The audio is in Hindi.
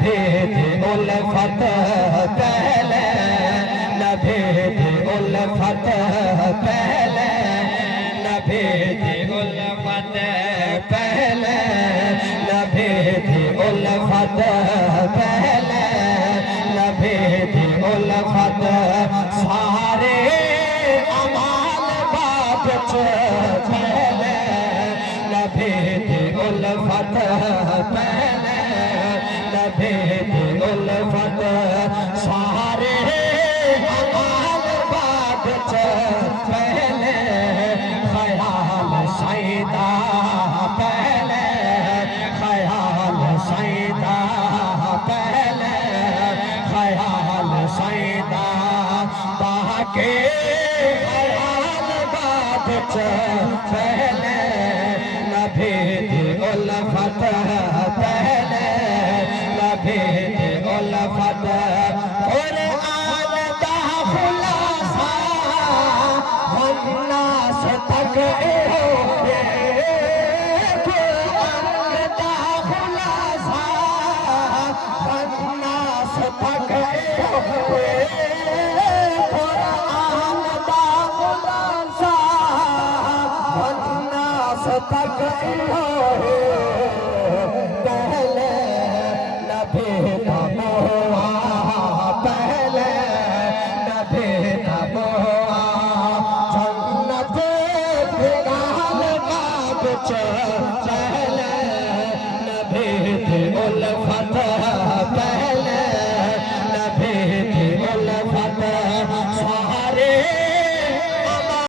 भेद उल्फत पहले न भेद उल्फत पहले न भेद उल्फत पहले न भेद उल्फत पहले न भेद उल्फत सारे अमाल बाप पहले न भेद उल्फत पहले भेद उल्फत सारे अमाल बाद पहले ख्याल सैदा पहले ख्याल सैदा पहले ख्याल सैदा बाके ख्याल बाद पहले न भेद उल्फत पहले भेद उल्फत कुरान दा खुलासा वन्नास तक कुरान दा खुलासा वन्नास तक कुरान दा खुलासा वन्नास तक पहले भेद मोआ पहले न भेद मोआ जन्नत फिराल बाब